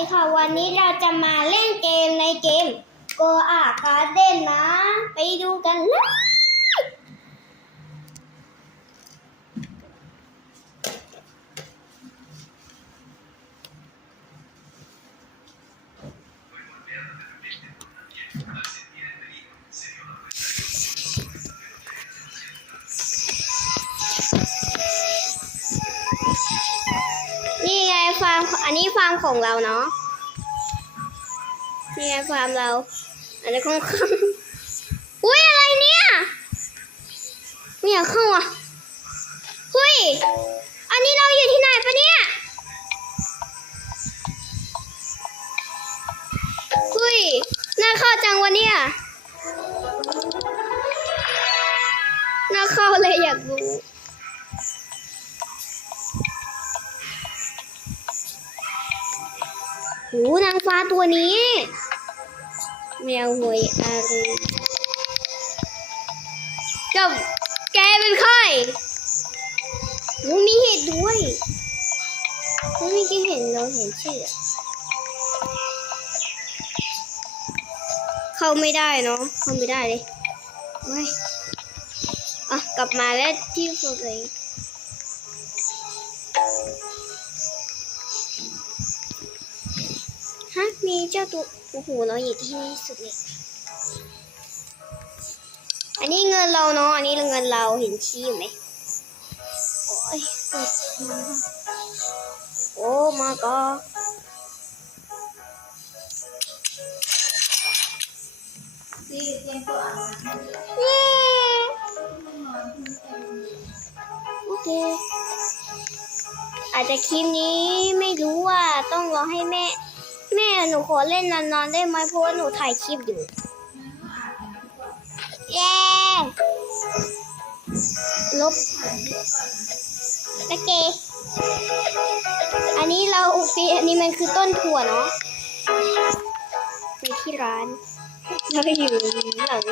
ดีค่ะ วันนี้เราจะมาเล่นเกมในเกม Go a Garden นะ ไปดูกันเลย อันนี้ฟาร์มของเราเนาะนี่ไงฟาร์มเรา อันนี้ของข้างอุ้ยอะไรเนี่ยไม่อยากเข้าอะหุยอันนี้เราอยู่ที่ไหนปะเนี่ยหุยน่าเข้าจังวันเนี่ยน่าเข้าเลยอยากรู้ หูนางฟ้าตัวนี้ แมวหวยอารีกับแกเป็นใครหูมีเห็ดด้วยหูมีกี่เห็นเราเห็นชื่อเข้าไม่ได้เนาะเข้าไม่ได้เลยเว้ยอะกลับมาแล้วที่ฝึกเลย มีเจ้าตัวโอ้โหเราอยู่ที่นี่สุดเลยอันนี้เงินเราเนาะอันนี้เงินเราเห็นชี้อยู่ไหมโอ้ยเปิดมาโอ้มาก็เย้โอเค อาจจะคลิปนี้ไม่รู้ว่าต้องรอให้แม่ หนูขอเล่นนานๆได้ไหมเพราะว่าหนูถ่ายคลิปอยู่เย้ลบโอเค อันนี้เราปีอันนี้มันคือต้นถั่วเนาะในที่ร้านแล้วก็อยู่หลัง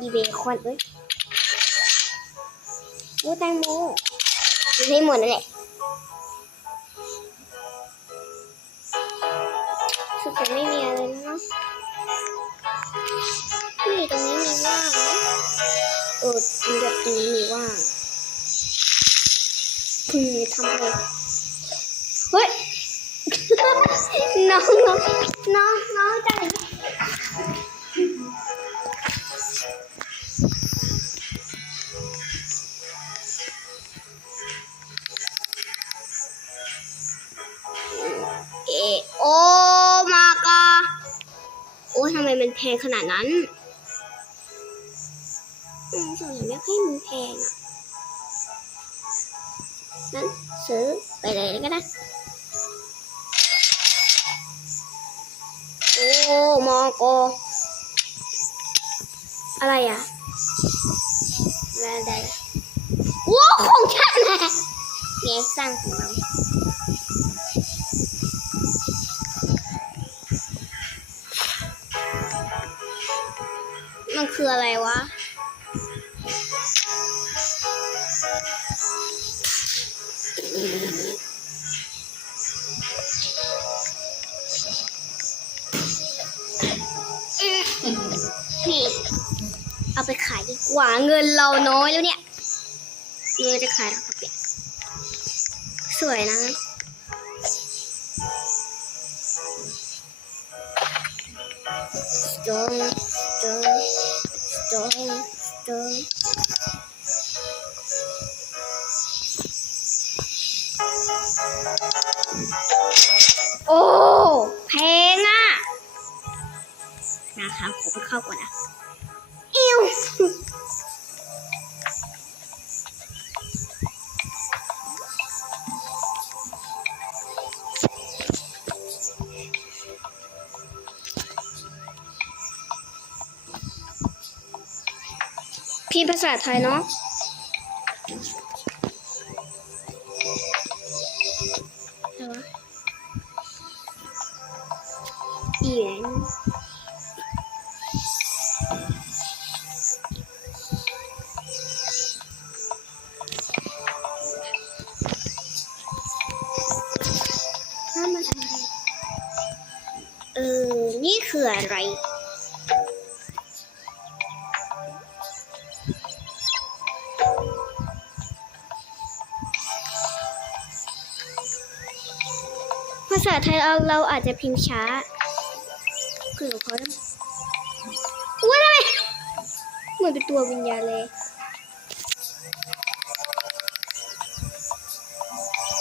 ดีเบคอนเอ้ยโอ้แตงโมกินให้หมดนั่นแหละ ว่างนะเออมีแบบตรงนี้มีว่างคือทำอะไรเฮ้ย น้องน้องน้องน้องจังเออโอ้ มากาโอ้ทำไมมันแพงขนาดนั้น อืมส่วนใหญ่ไม่ค่อยมันแพงอะนั้นซื้อไปเลยก็ได้โอ้มองโก อะไรอะอะไรว้าของฉันนะเนี่ยสร้างของเรามันคืออะไรวะ นี่เอาไปขายดีกว่าเงินเราน้อยแล้วเนี่ยเงินจะขายรอกระเปียสวยนะ Stone, stone, stone, stone. โอ้แพงอะ นะคะขอไปเข้าก่อนนะอิวพี่ภาษาไทยเนาะ คืออะไร ภาษาไทยเราเราอาจจะพิมพ์ช้า คือเขาต้องว่าอะไรเหมือนเป็นตัววิญญาณเลย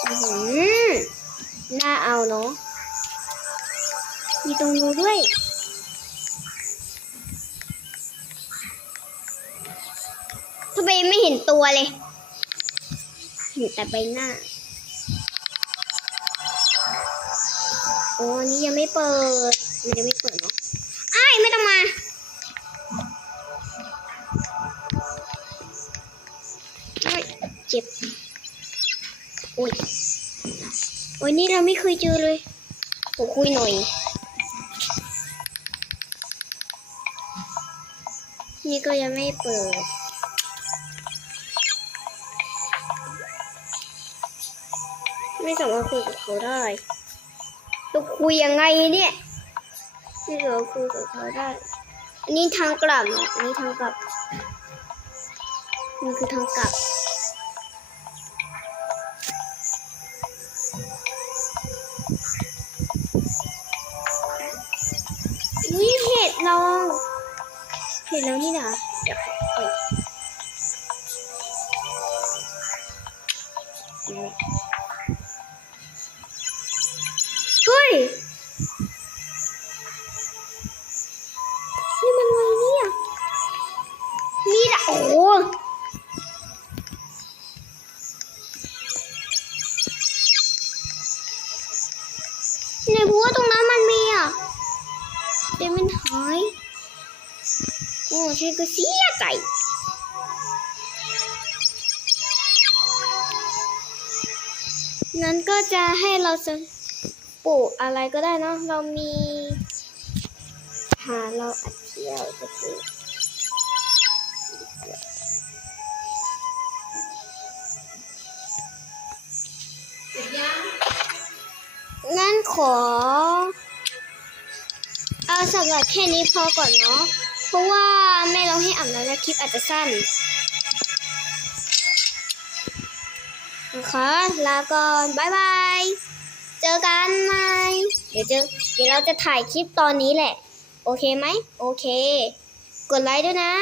อื้อหือน่าเอาเนาะมีตรงนู้ด้วย ตัวเลยเห็นแต่ใบหน้า โอ้อันนี้ยังไม่เปิด มันยังไม่เปิดเนาะอ้ายไม่ต้องมาอ้เจ็บ โอ้ย โอ้ยนี่เราไม่เคยเจอเลยผมคุยหน่อย นี่ก็ยังไม่เปิด ไม่สามารถคุยกับเขาได้จะคุยยังไงเนี่ยไม่สามารถคุยกับเขาได้อันนี้ทางกลับเนอะอันนี้ทางกลับมันคือทางกลับวิเพจเราเพจเรานี่นะเดี๋ยวเอ้ย ในบัวตรงนั้นมันมีอะเดี๋ยวมันหายโอ้ฉันก็เสียใจนั้นก็จะให้เราจะปลูกอะไรก็ได้เนาะเรามีหาเราอัดเที่ยวจะปลูก ขอ เอาสำหรับแค่นี้พอก่อนเนาะ เพราะว่าแม่เราให้อ่าน้ำและคลิปอาจจะสั้นนะคะลาก่อนบายบาย เจอกันใหม่เดี๋ยวเจอเดี๋ยวเราจะถ่ายคลิปตอนนี้แหละ โอเคไหม โอเค กดไลค์ด้วยนะ